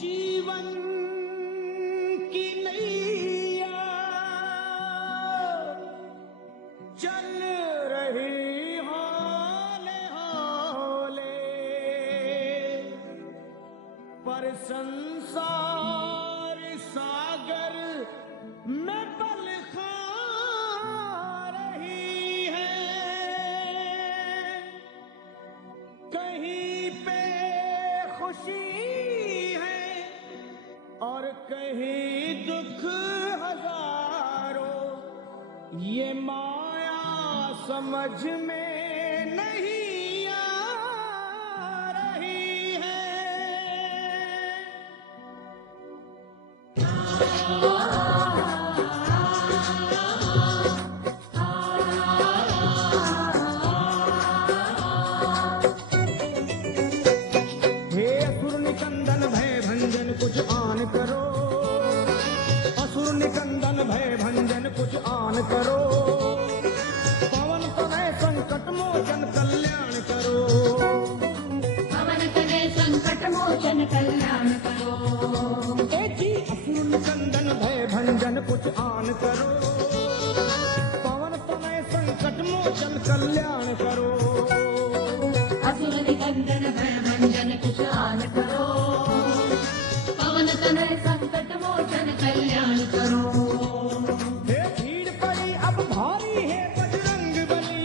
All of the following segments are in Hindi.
जीवन की नैया चल रही हौले हौले, पर संसार सागर में पल खा रही है। कहीं पे खुशी है और कहीं दुख हजारों, ये माया समझ में नहीं आ रही है। हे असुर निकंदन भय भंजन कुछ आन करो, असुर निकंदन भय भंजन कुछ आन करो, पवन तनय संकट मोचन कल्याण करो, पवन तनय संकट मोचन कल्याण करो। हे जी असुर निकंदन भय भंजन कुछ आन करो, पवन तनय संकट मोचन कल्याण करो। असुर निकंदन भय भंजन कुछ आन करो, पवन तनय संकट मोचन कल्याण करो। हे भीड़ पड़ी अब भारी है बजरंग बली,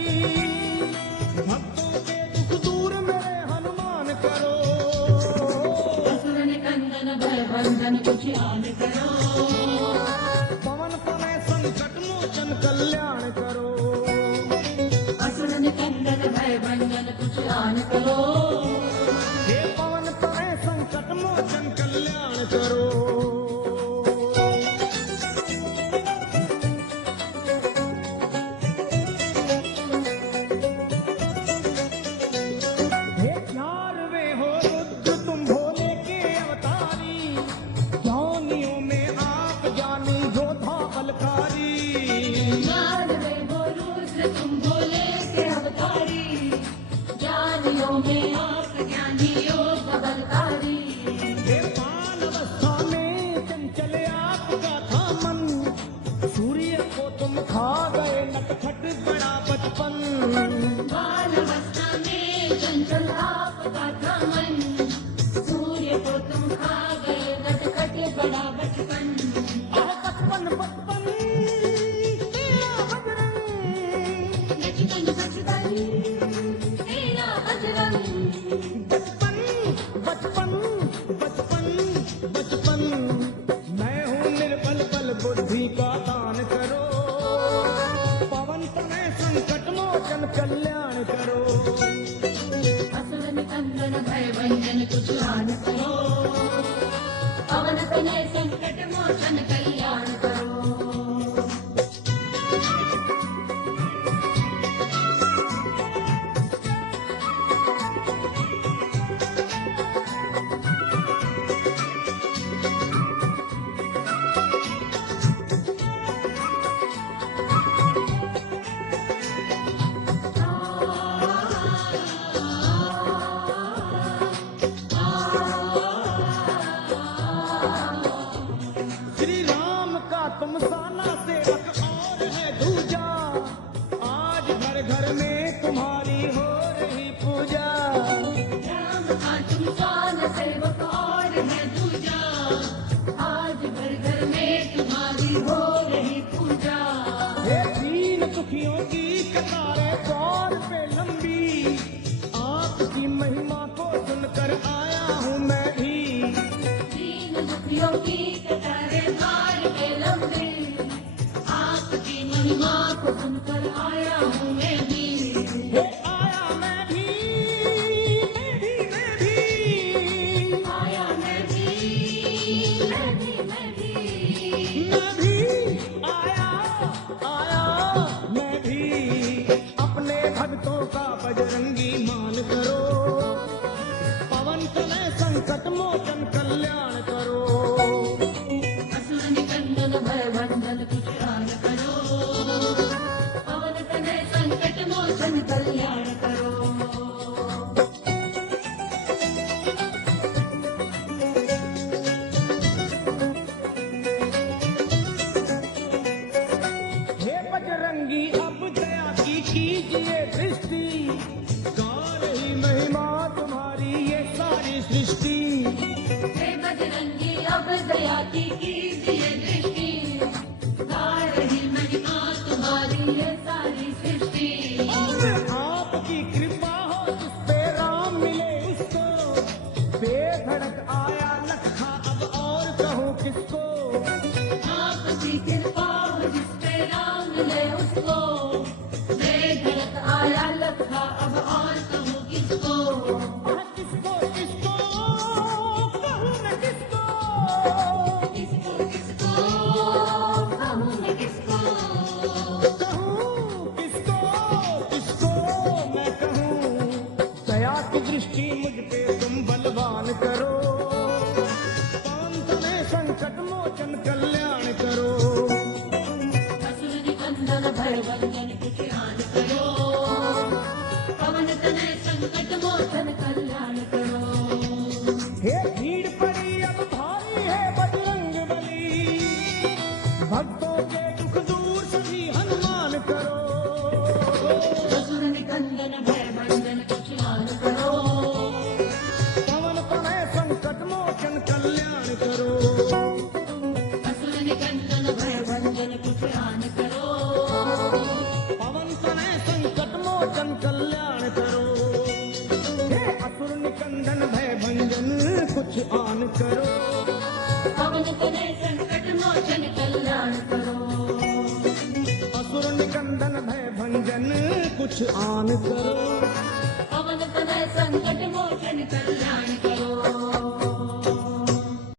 भक्तों के दुख दूर मेरे हनुमान करो। असुर निकंदन भय भंजन कुछ आन करो, पवन तनय संकट मोचन कल्याण करो। असुर निकंदन भय भंजन कुछ आन करो, हे पवन तनय संकट मोचन कल्याण करो। हे चारवें हो रुद्र तुम भोले के अवतारी, ज्ञानियों में आप ज्ञानी योद्धा बलकारी। ज्ञान में हो रुद्र तुम भोले के अवतारी, ज्ञानियों में आप ज्ञानी योग बलकारी। हे बाल अवस्था में चंचल आपका था मन, सूर्य को तुम खा गए नटखट बड़ा बचपन। बाल अवस्था में चंचल आपका था मन, सूर्य को तुम खा गए नटखट बड़ा बचपन। आह बचपन बचपन तेरा बजरंग, बचपन बचपन तेरा बजरंग, बचपन बचपन बचपन बचपन। मैं हूँ निर्बल बल बुद्धि का दान करो, पवन तनय संकट मोचन कल्याण करो। असुर निकंदन भय भंजन कुछ आन करो, पवन तनय संकट मोचन कल्याण करो। श्री राम का तुम साना सेवक और है दूजा, आज घर घर में तुम्हारी हो रही पूजा। राम का तुम शान सेवक और है दूजा, आज घर घर में तुम्हारी हो रही पूजा। हे दीन दुखियों की कतारें द्वार पे लंबी, आपकी महिमा को सुनकर आया हूँ मैं भी। दीन दुखियों की कतारें द्वार पे लंबी, आपकी महिमा को सुनकर आया हूँ मैं भी। हे आया मैं भी, मैं भी आया मैं भी, मैं भी, मैं भी। मैं भी आया मैं भी। अपने भक्तों का बजरंगी मान करो, पवन तनय संकट मोचन कल्याण करो। असुर निकंदन भय भंजन कुछ आन करो, पवन तनय संकट मोचन कल्याण करो। सृष्टि। हे बजरंगी अब दया की कीजिए दृष्टि, गा रही महिमा तुम्हारी ये सारी सृष्टि। और आपकी कृपा हो जिस पे राम मिले उसको, बेधड़क आया लखा अब और कहूँ किसको। आपकी कृपा हो जिस पे राम मिले उसको, बेधड़क आया लखा अब और कहूँ किसको। किसको किसको कहूँ न किसको, किसको किसको कहूँ मैं किसको, कहूँ किसको किसको मैं कहूँ। दया की दृष्टि मुझ पे तुम बलवान करो, पवन तनय संकट मोचन कल्याण करो। असुर निकंदन भय भंजन कुछ आन करो, पवन तनय संकट मोचन कल्याण करो। हे भीड़ पड़ी अब भारी है बजरंग बली, भक्तों के दुख दूर सभी हनुमान करो। असुर निकंदन भय भंजन कुछ आन करो, पवन तनय संकट मोचन कल्याण करो। असुर निकंदन भय भंजन कुछ आन करो, पवन तनय संकट मोचन कल्याण करो। हे असुर निकंदन भय भंजन कुछ आन करो। पवन तनय संकट मोचन कल्याण करो। असुर निकंदन भय भंजन कुछ आन करो। पवन तनय संकट मोचन कल्याण